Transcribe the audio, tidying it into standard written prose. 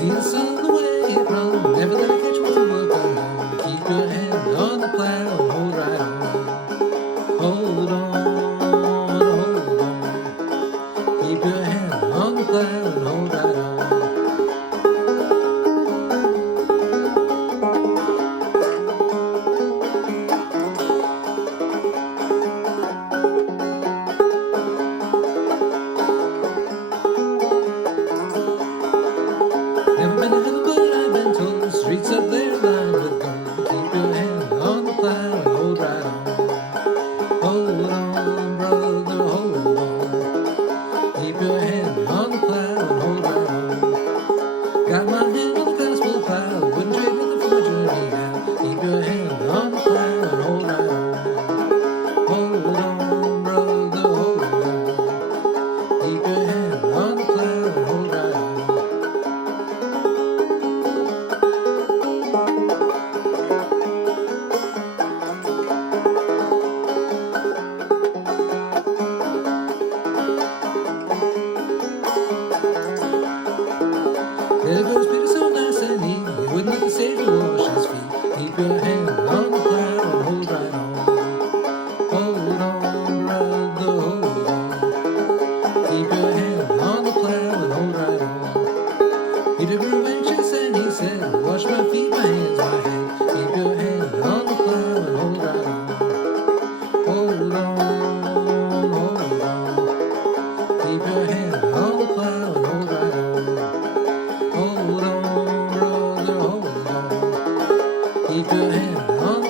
See the sun the way it runs, never let it catch what you work on. Keep your hand on the plow and hold right on. Hold on, hold on. Keep your hand on the plow and hold right on. Never been to heaven, but I've been told the streets up there lined with gold. Keep your hand on the plow and hold right on. Hold on, brother, hold on. Keep your hand on the plow and hold right on. Got my hand on the gospel plow, wouldn't trade nothing for my journey now. Keep your hand on the plow and hold right on. Hold on, brother, hold on. Keep your hand on the plow and hold right on. There goes Peter so nice and neat, he wouldn't let the Savior wash his feet. Keep your hand on the plow and hold right on. Hold on, brother, hold on. Keep your hand on the plow and hold right on. Peter grew anxious and he said, wash my feet, my hands, my head. Keep your hand on the plow and hold right on. Hold on, hold on. Keep your hand on the plow and hold right on. Hold on, brother, hold on. Keep your hand on the